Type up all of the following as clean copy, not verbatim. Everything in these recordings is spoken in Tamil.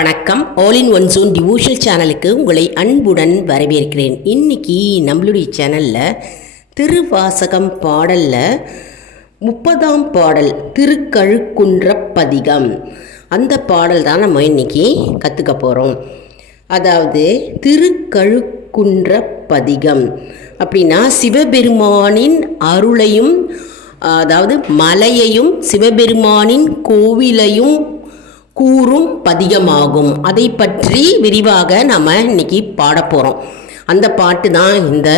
வணக்கம். All in one zone devotional சேனலுக்கு உங்களை அன்புடன் வரவேற்கிறேன். இன்னைக்கு நம்மளுடைய சேனலில் திருவாசகம் பாடலில் 30ஆம் பாடல் திருக்கழுக்குன்ற பதிகம், அந்த பாடல் தான் நம்ம இன்னைக்கு கற்றுக்க போகிறோம். அதாவது திருக்கழுக்குன்ற பதிகம் அப்படின்னா சிவபெருமானின் அருளையும், அதாவது மலையையும் சிவபெருமானின் கோவிலையும் கூறும் பதிகமாகும். அதை பற்றி விரிவாக நம்ம இன்னைக்கு பாட போகிறோம். அந்த பாட்டு தான் இந்த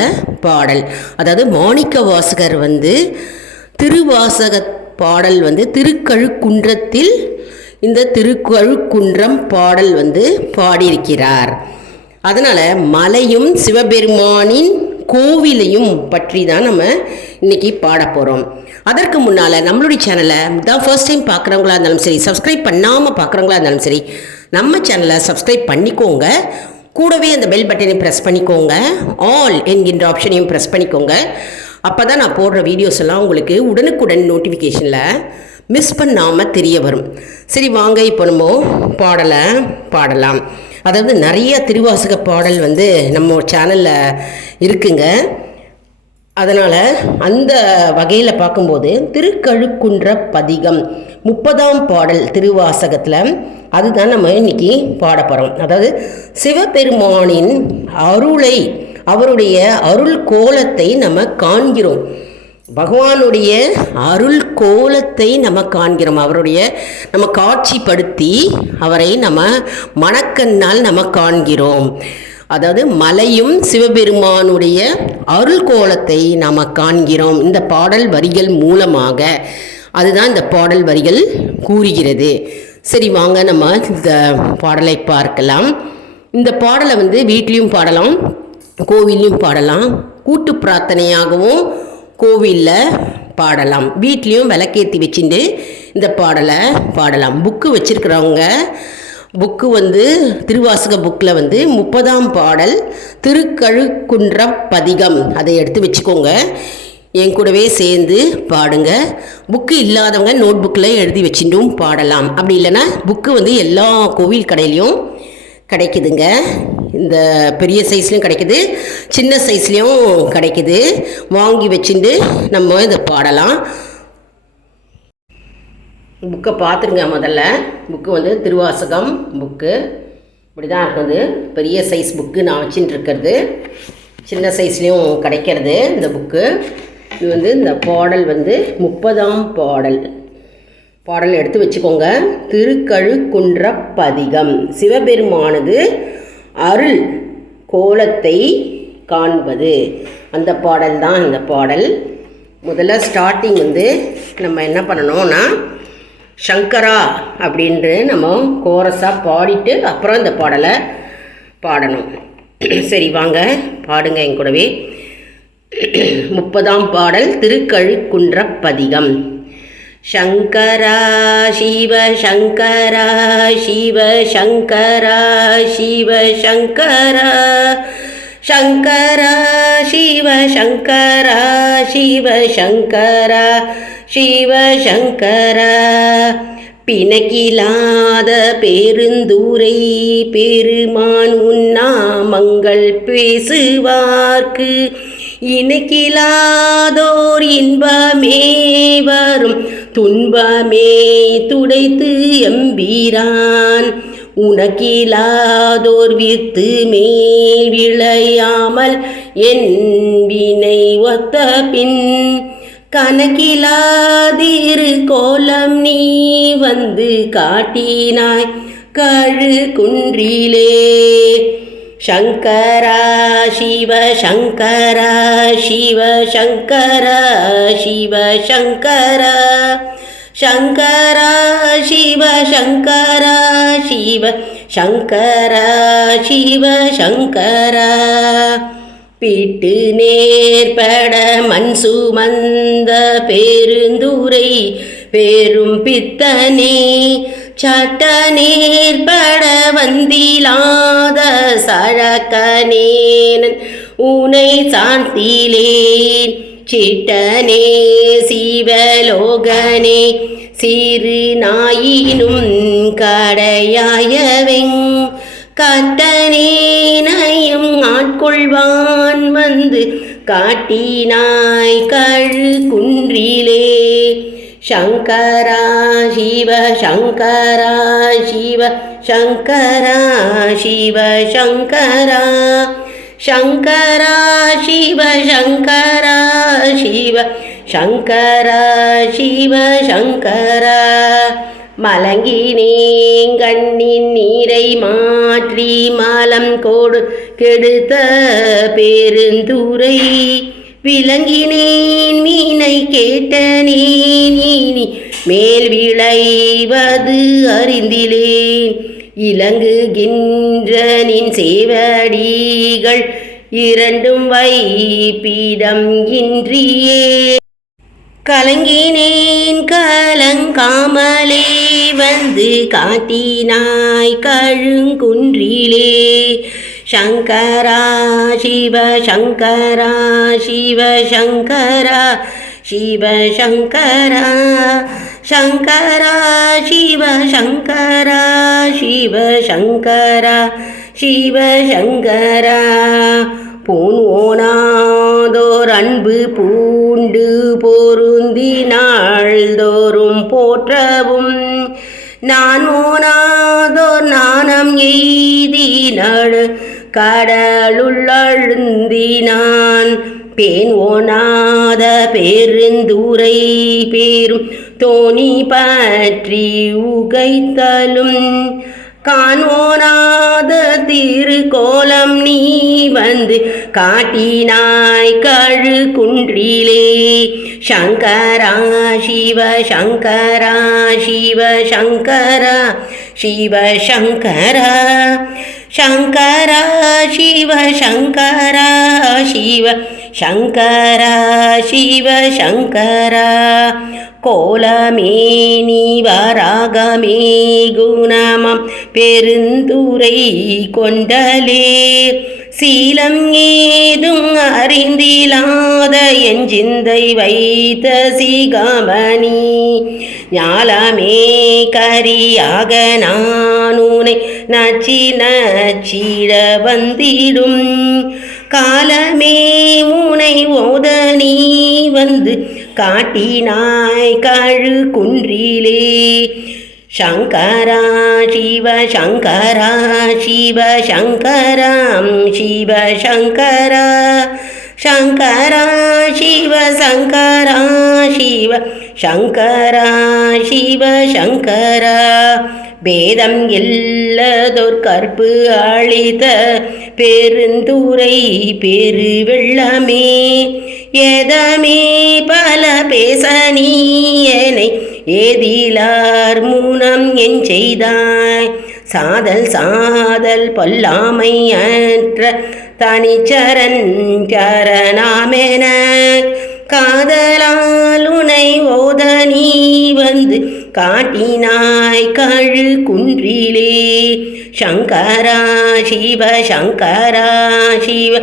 பாடல். அதாவது மாணிக்க வாசகர் திருவாசக பாடல் திருக்கழுக்குன்றத்தில் இந்த திருக்கழுக்குன்றம் பாடல் பாடியிருக்கிறார். அதனால் மலையும் சிவபெருமானின் கோவிலையும் பற்றி தான் நம்ம இன்னைக்கு பாட போகிறோம். அதற்கு முன்னால் நம்மளுடைய சேனலை தான் ஃபர்ஸ்ட் டைம் பார்க்குறவங்களா இருந்தாலும் சரி, சப்ஸ்கிரைப் பண்ணாமல் பார்க்குறவங்களா இருந்தாலும் சரி, நம்ம சேனலை சப்ஸ்கிரைப் பண்ணிக்கோங்க. கூடவே அந்த பெல் பட்டனை ப்ரெஸ் பண்ணிக்கோங்க. ஆல் என்கின்ற ஆப்ஷனையும் ப்ரெஸ் பண்ணிக்கோங்க. அப்போ தான் நான் போடுற வீடியோஸ் எல்லாம் உங்களுக்கு உடனுக்குடன் நோட்டிஃபிகேஷனில் மிஸ் பண்ணாமல் தெரிய வரும். சரி, வாங்க இப்போ நம்ம பாடலை பாடலாம். அதாவது நிறைய திருவாசக பாடல் நம்ம சேனலில் இருக்குங்க. அதனால் அந்த வகையில் பார்க்கும்போது திருக்கழுக்குன்ற பதிகம் 30ஆம் பாடல் திருவாசகத்தில் அதுதான் நம்ம இன்னைக்கு பாட போகிறோம். அதாவது சிவபெருமானின் அருளை, அவருடைய அருள் கோலத்தை நம்ம காண்கிறோம். பகவானுடைய அருள் கோலத்தை நம்ம காண்கிறோம். அவருடைய நம்ம காட்சிப்படுத்தி அவரை நம்ம மனக்கண்ணால் நம்ம காண்கிறோம். அதாவது மலையும் சிவபெருமானுடைய அருள் கோலத்தை நாம் காண்கிறோம் இந்த பாடல் வரிகள் மூலமாக. அதுதான் இந்த பாடல் வரிகள் கூறுகிறது. சரி, வாங்க நம்ம இந்த பாடலை பார்க்கலாம். இந்த பாடலை வீட்லேயும் பாடலாம், கோவிலையும் பாடலாம், கூட்டு பிரார்த்தனையாகவும் கோவிலில் பாடலாம், வீட்லேயும் விளக்கேற்றி வச்சுட்டு இந்த பாடலை பாடலாம். புக்கு வச்சுருக்கிறவங்க புக்கு திருவாசக புக்கில் 30ஆம் பாடல் திருக்கழுக்குன்ற பதிகம் அதை எடுத்து வச்சுக்கோங்க. என் கூடவே சேர்ந்து பாடுங்க. புக்கு இல்லாதவங்க நோட் புக்கில் எழுதி வச்சுட்டும் பாடலாம். அப்படி இல்லைன்னா புக்கு எல்லா கோவில் கடையிலையும் கிடைக்குதுங்க. இந்த பெரிய சைஸ்லையும் கிடைக்குது, சின்ன சைஸ்லேயும் கிடைக்குது. வாங்கி வச்சுட்டு நம்ம இதை பாடலாம். புக்கை பார்த்துருங்க. முதல்ல புக்கு திருவாசகம் புக்கு இப்படி தான் இருக்குது. பெரிய சைஸ் புக்கு நான் வச்சுட்டு இருக்கிறது, சின்ன சைஸ்லேயும் கிடைக்கிறது இந்த புக்கு. இது இந்த பாடல் 30ஆம் பாடல் எடுத்து வச்சுக்கோங்க. திருக்கழுக்குன்ற பதிகம், சிவபெருமானது அருள் கோலத்தை காண்பது, அந்த பாடல் தான் இந்த பாடல். முதல்ல ஸ்டார்டிங் நம்ம என்ன பண்ணணும்னா சங்கரா அப்படின்ட்டு நம்ம கோரஸாக பாடிட்டு அப்புறம் இந்த பாடலை பாடணும். சரி, வாங்க பாடுங்க என் கூடவே. 30ஆம் பாடல் திருக்கழுக்குன்ற பதிகம். சங்கரா சிவ சங்கரா சிவ சங்கரா சிவ சங்கரா சங்கரா சிவ சங்கரா சிவ சங்கரா சிவ சங்கரா. பிணக்கிலாத பெருந்தூரை பெருமான் உன்னாமங்கள் பேசுவார்க்கு இணைக்கிலாதோர் இன்பமே வரும் துன்பமே துடைத்து எம்பீரான். உனக்கிலாதோர் வித்து மேல் விளையாமல் என் வினை ஒத்த பின் கணக்கிலாதிரு கோலம் நீ காட்டினாய் கழு குன்றிலே. சங்கரா சிவ சங்கரா சிவ சங்கரா சிவ சங்கரா சங்கரா சிவ சங்கரா சிவ சங்கரா சிவ சங்கரா. பிட்டு நேர்பட மண் சுமந்த பெருந்துரை பெரும் பித்தனே சட்ட நேர்பட வந்திலாத சழக்கனேன் உனை சாந்திலேன் சிட்டனே சிவலோகனே சிறு நாயினும் கடையாயவெங் கட்டனேனையும் ஆட்கொள்வான் வந்து காட்டினாய் கழு குன்றிலே. சங்கரா சிவ சங்கரா சிவ சங்கரா சிவ சங்கரா சங்கரா சிவ சங்கரா சிவ சங்கரா சிவ சங்கரா. மலங்கினேன் கண்ணின் நீரை மாற்றி மலம் கோடு கெடுத்த பெருந்துரை விளங்கினேன் மீனை கேட்டனேன் இனி மேல் விளைவது அறிந்திலேன். இலங்குகின்ற நின் சேவடிகள் இரண்டும் வைப்பிடம் இன்றியே கலங்கினேன் கலங்காமலே வந்து காட்டினாய் கழுங்குன்றிலே. சங்கரா சிவ சங்கரா சிவ சங்கரா சிவ சங்கரா சங்கரா சிவ சங்கரா சிவ சங்கரா சிவ சங்கரா. பூன்வோனாதோர் அன்பு பூண்டு பொருந்தி நாள்தோறும் போற்றவும் நான் ஓனாதோர் நாணம் எய்தினாள் கடலுள்ளழுந்தினான். பேன் ஓனாத பெருந்துரை பேரும் தோணி பற்றி உகைத்தலும் காணோனாத திருக்கோலம் நீ வந்து காட்டினாய் கழு குன்றிலே. சங்கரா சிவ சங்கரா சிவ சங்கரா சிவ சங்கரா சங்கரா சிவ சங்கரா சிவ சங்கரா சிவ சங்கரா. கோலமேனி வராகமே குணமம் பெருந்துரை கொண்டலே சீலம் ஏதும் அறிந்திலாத என் சிந்தை வைத்த சிகாமணி ஞாலமே கரியாக நானுனை நச்சி நச்சிட வந்திடும் காலமே முனை ஓத நீ வந்து காட்டினாய் கழு குன்றிலே. சங்கரா சிவ சங்கரா சிவ சங்கரா சிவ சங்கரா சங்கரா சிவ சங்கரா சிவ சங்கரா சிவ சங்கரா. பேதம் இல்லதோர் கற்பு அளித்த பெருந்துரை பெருவெள்ளமே ஏதமே பல பேச நீயனை ஏதிலார் மூனம் என் செய்தாய் சாதல் சாதல் பொல்லாமை அற்ற தனிச்சரன் சரணாமென காதலால் உனை ஓத நீ வந்து காட்டினாய் கழு குன்றிலே. சங்கரா சிவ சங்கரா சிவ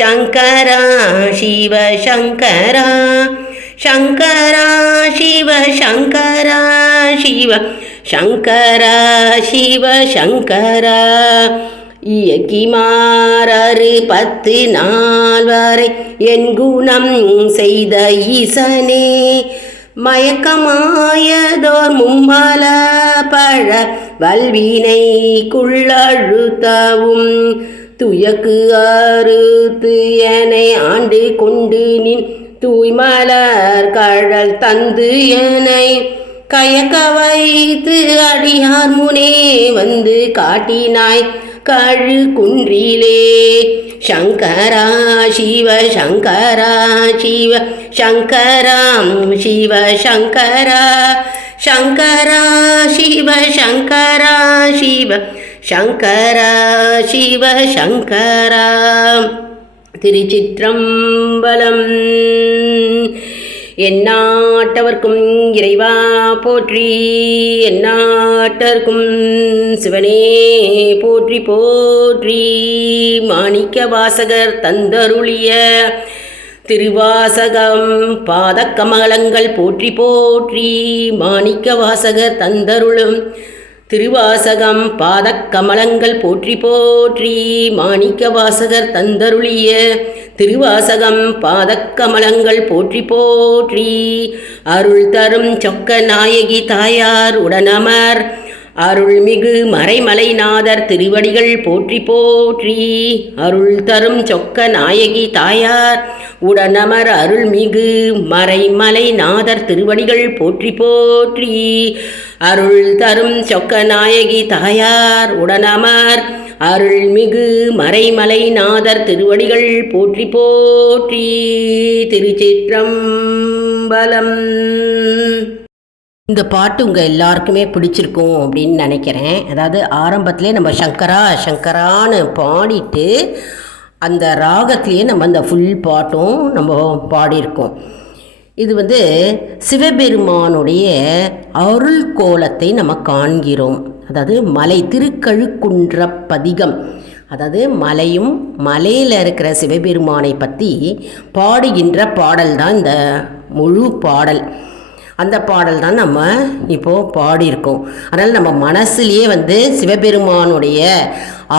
சங்கரா சிவ சங்கரா சங்கரா சிவ சங்கரா சிவ சங்கரா சிவ சங்கரா. இயக்கிமாறு 10 நாள் வரை என் குணம் செய்த ஈசனே மயக்கமாயதோர் மும்மல பழ வல்வினை குள்ளழுத்தவும் துயக்கு அறுத்து எனை ஆண்டு கொண்டு நின் தூய்மலர் கழல் தந்து எனை கயக்க வைத்து அடியார் முனே வந்து காட்டினாய் கழு குன்றிலே. சங்கரா சிவ சங்கரா சிவ சங்கரா சிவ சங்கரா சங்கரா சிவ சங்கரா சிவ சங்கரா சிவ சங்கரா. திருச்சிற்றம்பலம். எந்நாட்டவர்க்கும் இறைவா போற்றி, எந்நாட்டர்க்கும் சிவனே போற்றி போற்றி. மாணிக்க வாசகர் தந்தருளிய திருவாசகம் பாதக்கமலங்கள் போற்றி போற்றி மாணிக்க வாசகர் தந்தருளும் திருவாசகம் பாதக்கமலங்கள் போற்றி போற்றி மாணிக்க வாசகர் தந்தருளிய திருவாசகம் பாதக்கமலங்கள் போற்றி போற்றி அருள் தரும் சொக்க நாயகி தாயார் உடனமர் அருள்மிகு மறைமலைநாதர் திருவடிகள் போற்றி போற்றி அருள் தரும் சொக்க நாயகி தாயார் உடனமர் அருள்மிகு மறைமலைநாதர் திருவடிகள் போற்றி போற்றி அருள் தரும் சொக்க நாயகி தாயார் உடனமர் அருள்மிகு மறைமலைநாதர் திருவடிகள் போற்றி போற்றி. திருச்சிற்றம்பலம். இந்த பாட்டு உங்கள் எல்லாருக்குமே பிடிச்சிருக்கும் அப்படின்னு நினைக்கிறேன். அதாவது ஆரம்பத்திலே நம்ம சங்கரா சங்கரான்னு பாடிட்டு அந்த ராகத்திலேயே நம்ம அந்த ஃபுல் பாட்டும் நம்ம பாடியிருக்கோம். இது சிவபெருமானுடைய அருள் கோலத்தை நம்ம காண்கிறோம். அதாவது மலை திருக்கழுக்குன்ற பதிகம், அதாவது மலையும் மலையில் இருக்கிற சிவபெருமானை பற்றி பாடுகின்ற பாடல் தான் இந்த முழு பாடல். அந்த பாடல் தான் நம்ம இப்போது பாடியிருக்கோம். அதனால் நம்ம மனசுலேயே சிவபெருமானுடைய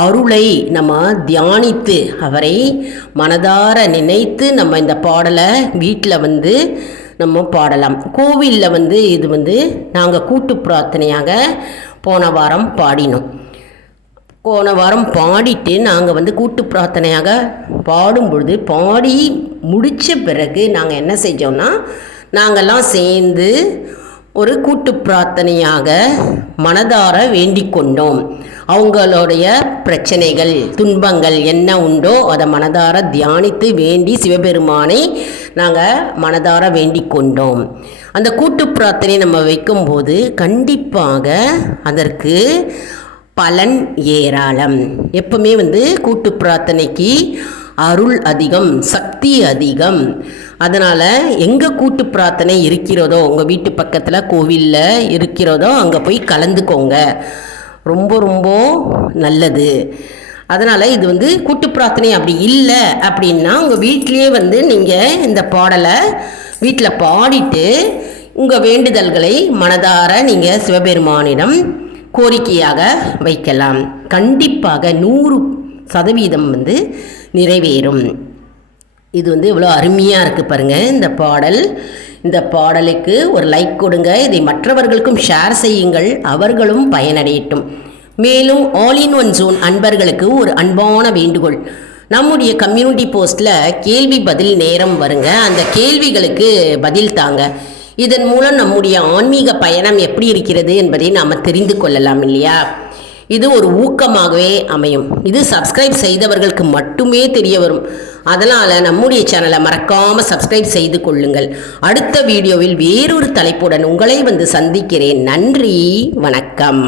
அருளை நம்ம தியானித்து அவரை மனதார நினைத்து நம்ம இந்த பாடலை வீட்டில் நம்ம பாடலாம். கோவிலில் இது நாங்கள் கூட்டு பிரார்த்தனையாக போன வாரம் பாடினோம். போன வாரம் பாடிட்டு நாங்கள் கூட்டு பிரார்த்தனையாக பாடும் பொழுது பாடி முடித்த பிறகு நாங்கள் என்ன செஞ்சோம்னா, நாங்கள்லாம் சேர்ந்து ஒரு கூட்டு பிரார்த்தனையாக மனதார வேண்டிக் கொண்டோம். அவங்களுடைய பிரச்சனைகள் துன்பங்கள் என்ன உண்டோ அதை மனதார தியானித்து வேண்டி சிவபெருமானை நாங்கள் மனதார வேண்டிக் கொண்டோம். அந்த கூட்டு பிரார்த்தனை நம்ம வைக்கும்போது கண்டிப்பாக அதற்கு பலன் ஏராளம். எப்பவுமே கூட்டு பிரார்த்தனைக்கு அருள் அதிகம், சக்தி அதிகம். அதனால் எங்கே கூட்டு பிரார்த்தனை இருக்கிறதோ, உங்கள் வீட்டு பக்கத்தில் கோவிலில் இருக்கிறதோ அங்கே போய் கலந்துக்கோங்க, ரொம்ப ரொம்ப நல்லது. அதனால் இது கூட்டு பிரார்த்தனை அப்படி இல்லை அப்படின்னா உங்கள் வீட்டிலேயே நீங்கள் இந்த பாடலை வீட்டில் பாடிட்டு உங்கள் வேண்டுதல்களை மனதார நீங்கள் சிவபெருமானிடம் கோரிக்கையாக வைக்கலாம். கண்டிப்பாக 100% நிறைவேறும். இது இவ்வளோ அருமையாக இருக்குது பாருங்கள் இந்த பாடல். இந்த பாடலுக்கு ஒரு லைக் கொடுங்க. இதை மற்றவர்களுக்கும் ஷேர் செய்யுங்கள், அவர்களும் பயனடையட்டும். மேலும் ஆல் இன் ஒன் ஜோன் அன்பர்களுக்கு ஒரு அன்பான வேண்டுகோள். நம்முடைய கம்யூனிட்டி போஸ்ட்டில் கேள்வி பதில் நேரம் வருங்க. அந்த கேள்விகளுக்கு பதில் தாங்க. இதன் மூலம் நம்முடைய ஆன்மீக பயணம் எப்படி இருக்கிறது என்பதை நாம் தெரிந்து கொள்ளலாம் இல்லையா? இது ஒரு ஊக்கமாகவே அமையும். இது சப்ஸ்கிரைப் செய்தவர்களுக்கு மட்டுமே தெரிய வரும். அதனால் நம்முடைய சேனலை மறக்காமல் சப்ஸ்கிரைப் செய்து கொள்ளுங்கள். அடுத்த வீடியோவில் வேறொரு தலைப்புடன் உங்களை சந்திக்கிறேன். நன்றி, வணக்கம்.